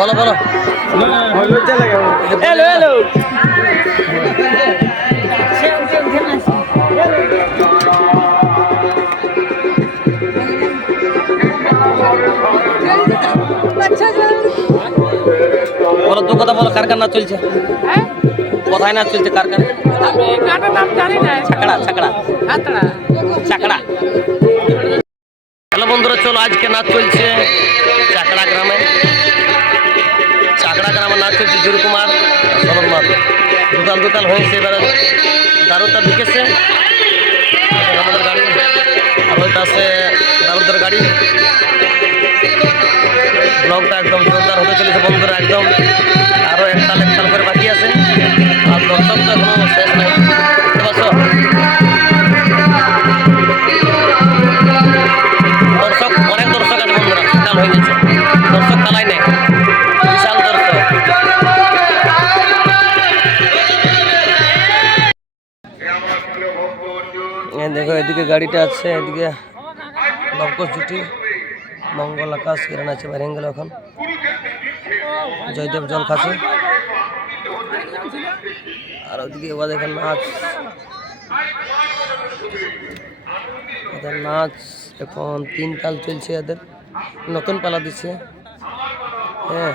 বলো বলো hello hello বলো দু কথা বলো, কার কার নাচ চলছে? কোথায় নাচ চলছে, কার কার? আমি গানের নাম জানি না। ছাকড়া ছাকড়া হাতড়া চাকড়া। হ্যালো বন্ধুরা, চলো আজকে নাচ চলছে চাকড়া গ্রামে। চাকড়া গ্রামে নাচ চলছে জুরু কুমার, শরৎ মাত। দুতাল দুতাল হয়েছে, এবারে দারুদা ঢুকেছে আমাদের গাড়ি, আর ওইটা আছে দারুদার গাড়ি। ব্লগটা একদম জোরদার হতে চলেছে বন্ধুরা, একদম আরও একতাল করে বাকি আছে। আর দর্শক তো এখনো শেষ নাই, বুঝতে পারছো? দর্শক অনেক দর্শক আছে বন্ধুরা, কাল হয়ে গেছে, দর্শক কালাই নেই, বিশাল দর্শক। দেখো এদিকে গাড়িটা আছে, এদিকে লবকশ জুটি, মঙ্গল আকাশ কিরণ আছে, বাইরে গেল এখন। জয়দেব জল খাচ্ছে, আর ওদিকে এবার দেখেন নাচ, এদের নাচ এখন 3 তাল চলছে, এদের নতুন পালা দিচ্ছে। হ্যাঁ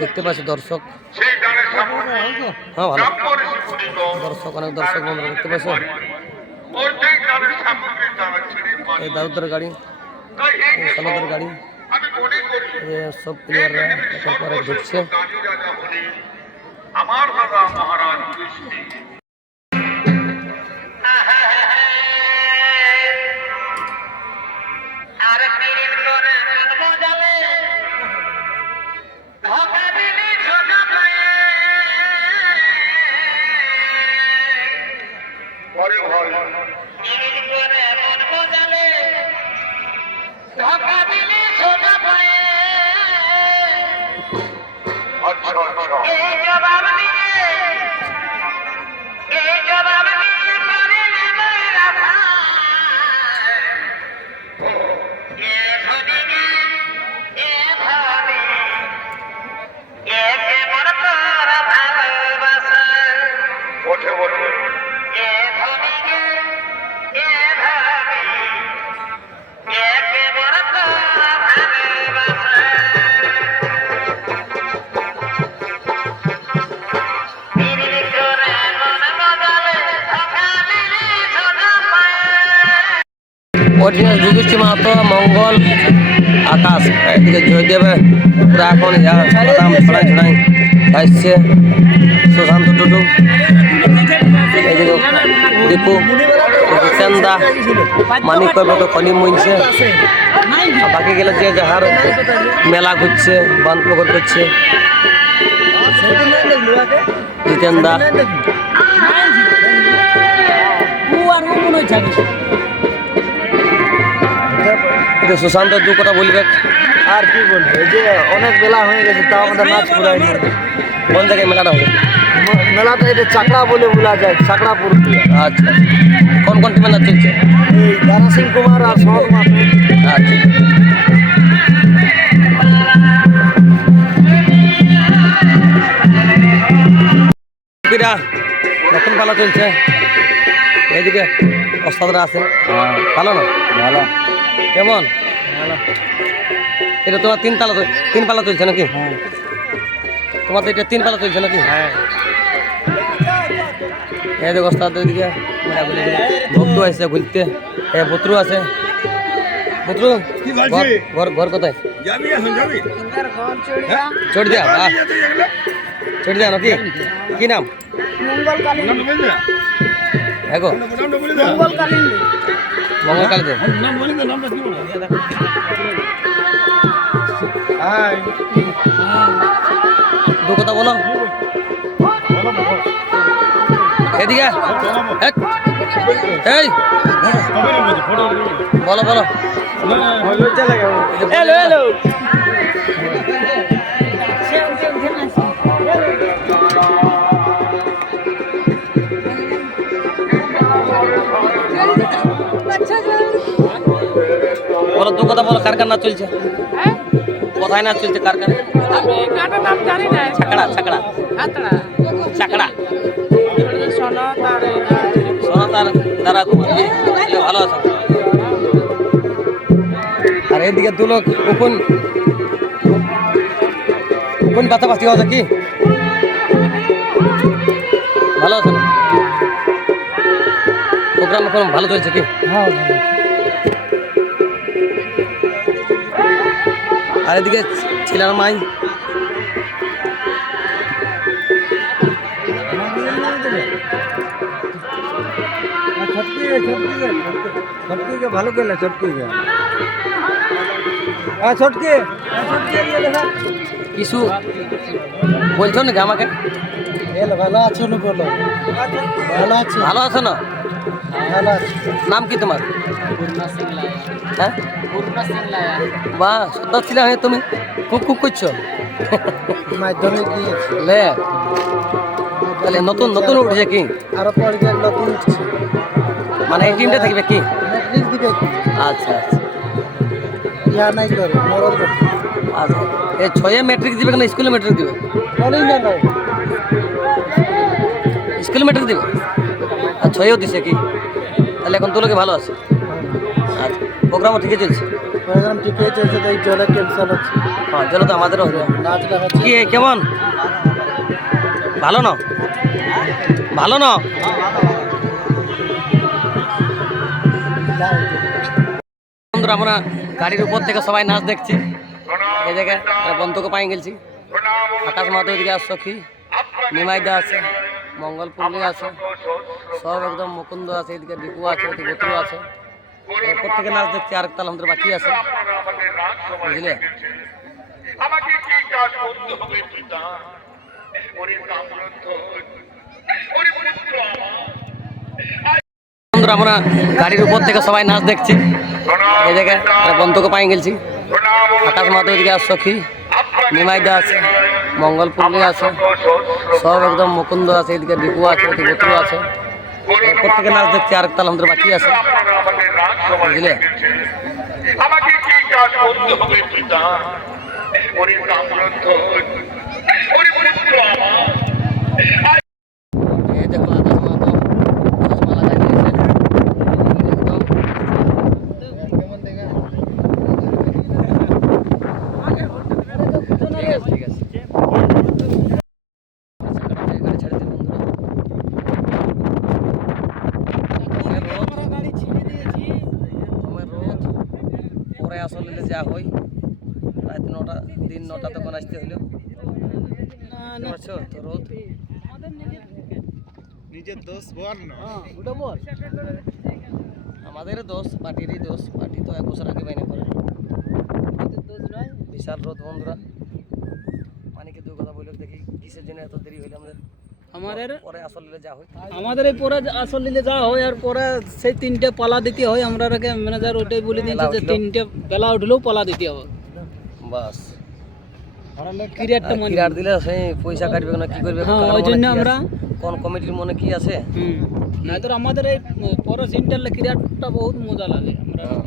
দেখতে পাচ্ছি দর্শক, হ্যাঁ ভালো দর্শক, অনেক দর্শক বন্ধুরা দেখতে পাচ্ছ। এই দারুদার গাড়ি, সালাদের গাড়ি, সব প্লেয়াররা একের পর এক ঢুকছে। অরিজিনাল যুধিষ্ঠির মাহাতো, মঙ্গল আকাশ, এদিকে জয়দেবে পুরা এখন বাদাম ছড়াই ছড়াই আসছে। সুশান্ত টুটু, এদিকে দীপু, জিতেন্দা, মানিক কবে খনি মুইছে, বাকি গেলে যে যাহার মেলা ঘুরছে, বানপুকুর করছে। জিতেন্দা সুশান্ত দু কথা বলবে, আর কি বলবো, এই যে অনেক বেলা হয়ে গেছে, তাও আমাদের নাচ পুরায়নি। কোন জায়গায় মেলাটা হবে? মেলাটা এটা চাকড়া বলে বলা যায়, চাকড়াপুর। আচ্ছা, কোন কোন টিমের নাচ চলছে? এই দারা সিং কুমার আর শরৎ মাহাতো। আচ্ছা, নতুন পালা চলছে, এইদিকে ওস্তাদরা আছে, ভালো না? ভালো কেমন? এটা তোমার তিন পালা চলছে নাকি? তোমার তো এটা 3 পালা চলছে নাকি? এই দেখো ওস্তাদ, ওইদিকে ভক্ত আছে ঘুরতে, পুত্রু আছে। পুত্রু ঘর কোথায়? চড় দিয়া চড় দিয়া নাকি? কি নাম? হ্যাঁ গো, মঙ্গল কালীতে। দু কথা বলো এদিকে, এই বলো বলো। হ্যালো হ্যালো বলো তো কথা বলো, কার কার নাচ চলছে? হ্যাঁ কোথায় নাচ চলছে, কার কার? আমি গানের নাম জানি না। ছাকড়া ছাকড়া কাতড়া চাকড়া শোনো তার সোনাতার দ্বারা কুমার, ভালো আছে। আর এদিকে দু লোক কোন কোন বাতাবাস্তি হচ্ছে কি? ভালো আছে না? প্রোগ্রাম এখন ভালো চলছে কি? হ্যাঁ আর এদিকে ছিলার মাই ছটকি কে ভালো খেলে ছটকি কে ছটকি কিছু বলছো নাকি আমাকে? ভালো আছো না বলো? ভালো আছো? ভালো আছো না? ভালো আছো? নাম কি তোমার? হ্যাঁ বাহ, সত্তর ছিল হয়ে তুমি খুব খুব করছো মাধ্যমিক দিয়েছি, লে তাহলে নতুন নতুন উঠেছে কি? আরো পরে যে নতুন উঠছে মানে এই টিমটা থাকবে কি? ম্যাট্রিক দিবে কি? আচ্ছা আচ্ছা ইয়া নাই করে মরদ করে আচ্ছা। এই ছয়ে ম্যাট্রিক দিবে না স্কুলে ম্যাট্রিক দিবে? বলেই না নয় স্কুলে ম্যাট্রিক দিবে আর ছয়েও দিছে কি? তাহলে এখন তো লোকে ভালো আছে। আচ্ছা, প্রোগ্রামও ঠিকই চলছে। প্রোগ্রাম ঠিকই চলছে, তাই জলের টেনশন হচ্ছে, হ্যাঁ চলো তো আমাদেরও হলো। নাচটা হচ্ছে কি কেমন? ভালো না? ভালো না? বন্ধুরা আমরা গাড়ির উপর থেকে সবাই নাচ দেখছি। এই জায়গায় বন্ধুকে পাই গেছি। আকাশ মাধব দিকে আর সখী নিমাইদা আছে, মঙ্গল পুরলি আছে, সব একদম মুকুন্দ আছে, এদিকে ডিপু আছে, এদিকে বতু আছে। উপর থেকে নাচ দেখছি, আর একটা আমাদের বাকি আছে, বুঝলে? বন্ধুরা আমরা গাড়ির উপর থেকে সবাই নাচ দেখছি। এই জায়গায় বন্ধুকে পাই গেছি। আকাশ মাধব দিকে আর সখী নিমাইদা আছে, মঙ্গল পুরলি আছে, সব একদম মুকুন্দ আছে, এদিকে ডিপু আছে, এদিকে বতু আছে। উপর থেকে নাচ দেখছি, আর একটা আমাদের বাকি আছে, বুঝলে? আমাকে কি কাজ করতে হবে পিতা? ওরে কামরত ওরে পুত্র আমার এই দেখো আকাশ মাধব চশমা লাগাই দিয়েছে একদম। ঠিক আছে ঠিক আছে। আচ্ছা, গাড়ি ছেড়ে দিন বন্ধুরা। তোমার রোদ পরে আসলে যা হই রাত 9টা দিন 9টা তখন আসতে হইলো, বুঝতে পারছো তো? রোদ নিজের দোষ বল না, আমাদের দোষ, পার্টিরই দোষ। পার্টি তো 1 বছর আগে বাইনে করে। বিশাল রোদ বন্ধুরা। মানে কি দুই কথা বললো, দেখি কিসের জন্য এত দেরি হইলো আমাদের। পরে আসলে যা হয় আমাদের এই পরে আসল নিলে যা হয়, আর পরে সেই 3টে পালা দিতে হয়। আমরা ম্যানেজার ওটাই বলে দিয়েছে যে 3টে বেলা উঠলেও পালা দিতে হবে। বাস ক্রিয়ারটা মনে কিরার দিলে সেই পয়সা কাটবে না, কি করবে? হ্যাঁ, কার ওই মনে জন্য কি আমরা আছে? কোন কমিটির মনে কি আছে? নয়তো আমাদের এই পরে সিনটার ক্রিয়ারটা বহুত মজা লাগে। আমরা হ্যাঁ।